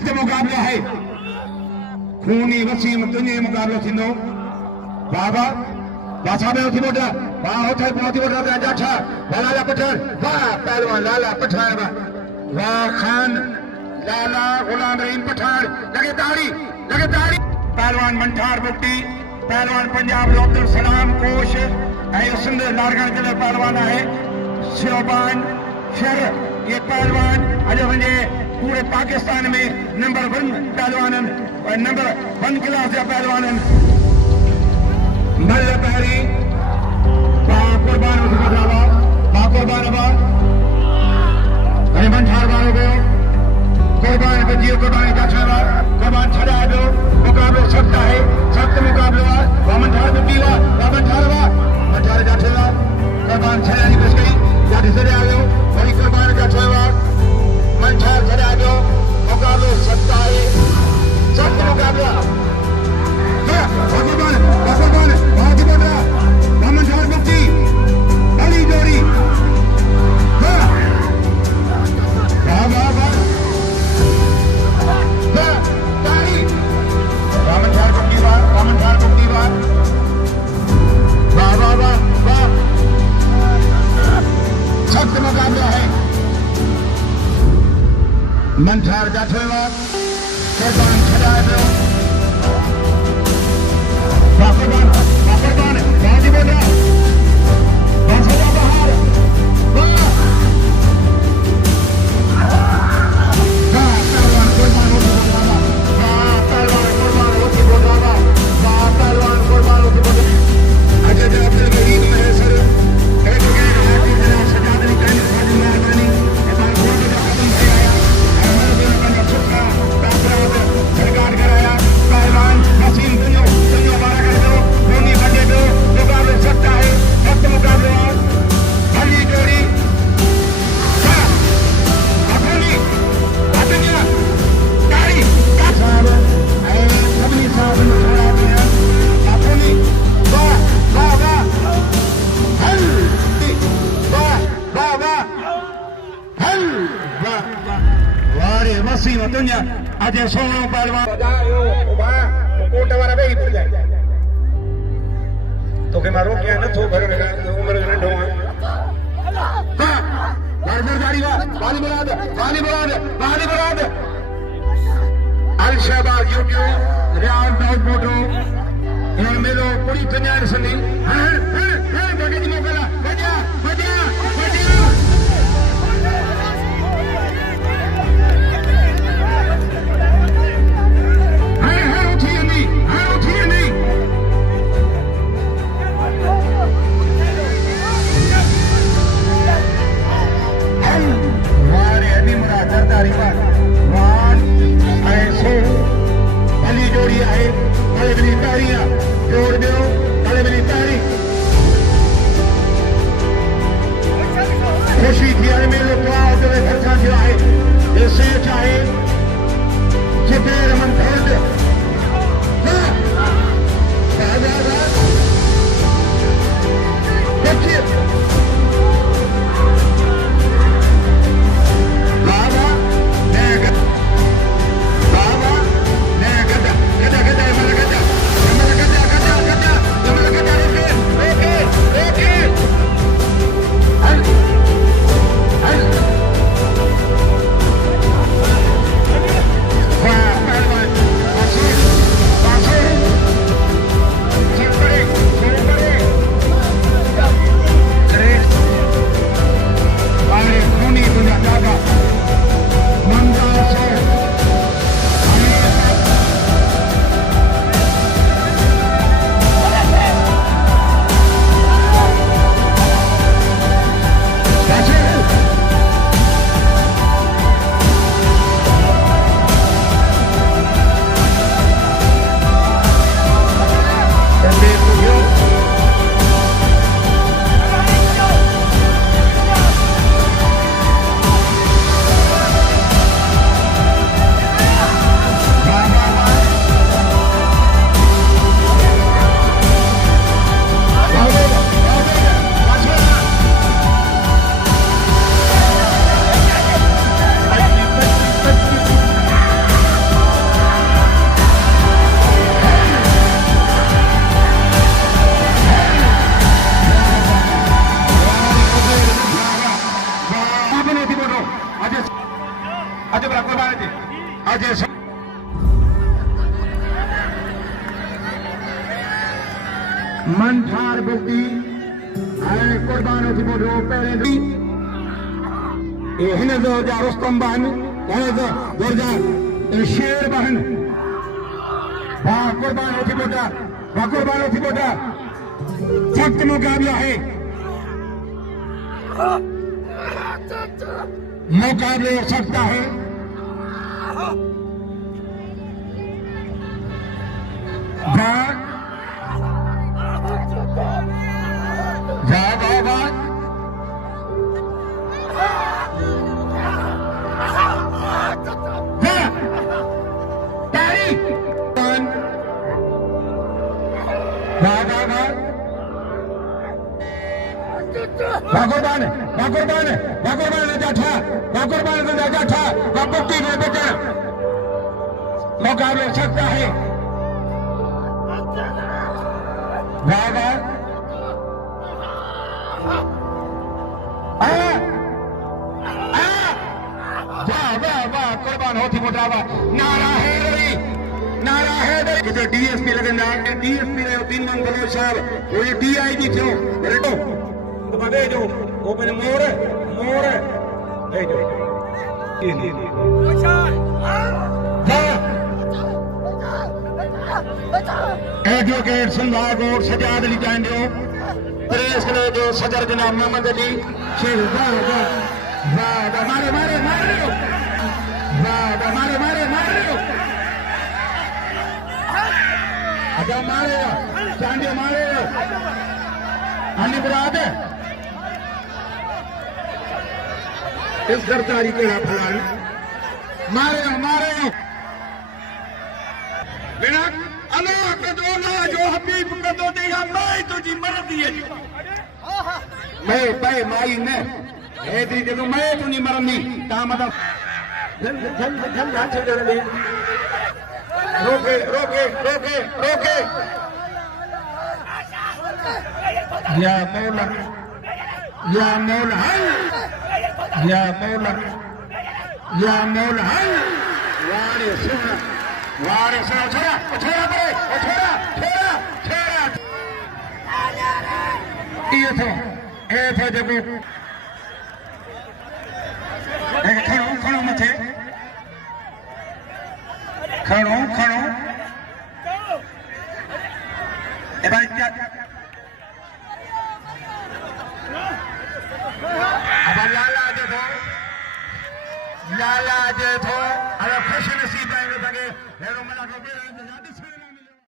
सख्त मुकाबला है खूनी वसीम तुझे मुकाबलो थींदो बाबा बाछा में होती मोटा वाह होता है बहुत ही मोटा का जाठा लाला पठान वाह पहलवान लाला पठान वाह खान लाला गुलाम रहीम पठान लगे ताड़ी पहलवान मंठार बुघti पहलवान पंजाब अब्दुल सलाम कोश सिंध नारगढ़ जिले पहलवान है शिरोबान शर ये पहलवान अजो वञे पूरे पाकिस्तान में नंबर 1 पहलवान नंबर 1 क्लास जा पहलवान मल पहरी कुर्बान कुर्बान मंठार वारो गयो कुर्बान बजियो कुर्बान का छवा कुर्बान छड़ा दो मुकाबलो सख्त है सख्त मुकाबलो है मंठार बुघti मंठार का छवा कुर्बान छड़ा की बच गई जाती से आ गयो वही कुर्बान का छवा मंठार छड़ा दो मुकाबलो सख्त है सख्त मुकाबला कुर्बान बहुत ही बड़ा मंठार बुघti अली जोड़ी सख्त मुकाबला है मंठार का ठेवा कुर्बान छड़ा दो कुर्बान बहुत ही बड़ा बाहर अजय सोनो पहलवान कोट वाला भी भूल जाए तो के मारो क्या न तो भर उम्र नंढो हां गाड़ी वाली मुराद अल शहबाज यूट्यूब रियाज दाऊद फोटो इन मेलो पूरी दुनिया ॾिसंदी बगे जी मोकला वॼा जोड़ी है कले बिनी तारियां जोड़ दो कले बिनी तारी खुशी थी अरे मेरे तो आओ तो खर्चा जो है ये से चाहे जितने रमन दर्द देखिए बाबा मैं अज बड़ा कुर्बान जी अज मंथार बुघती कुर्बान थी बोलो पहले दी हिन जो जा रुस्तम बहन हिन जो शेर बहन वाह कुर्बान थी बोटा वाह कुर्बान थी बोटा सख्त मुकाबला है मुकाबले सकता है Qurban मुकाबले सकता है कुर्बान होती मोटावा नारा है किथे डीएसपी लगंदा डीएसपी ने 3 मन बलो साहब वो डीआईजी थियो रेटो बदे जो वो मैंने मोर ए जो एडवोकेट संभाग और सजाद अली चांडियो प्रेस कले जो सदर जनाब मोहम्मद अली शेख वाह मारे अच्छा मारे चांडियो मारे अन्य बरात इस सरदारी के फलान मारे बिना अल्लाह के दो ना जो हबीब के दो दे या मैं तुझी मरदी है मैं माई ने ए दी जो मैं तुनी मरनी ता मतलब जल हाथ से दे रोके या मौला वारे से छोड़ा ये तो जब खड़ो मथे खड़ो ए भाई क्या अब लाला जे थो अरे खुश नसीब है लगे हेरो मला को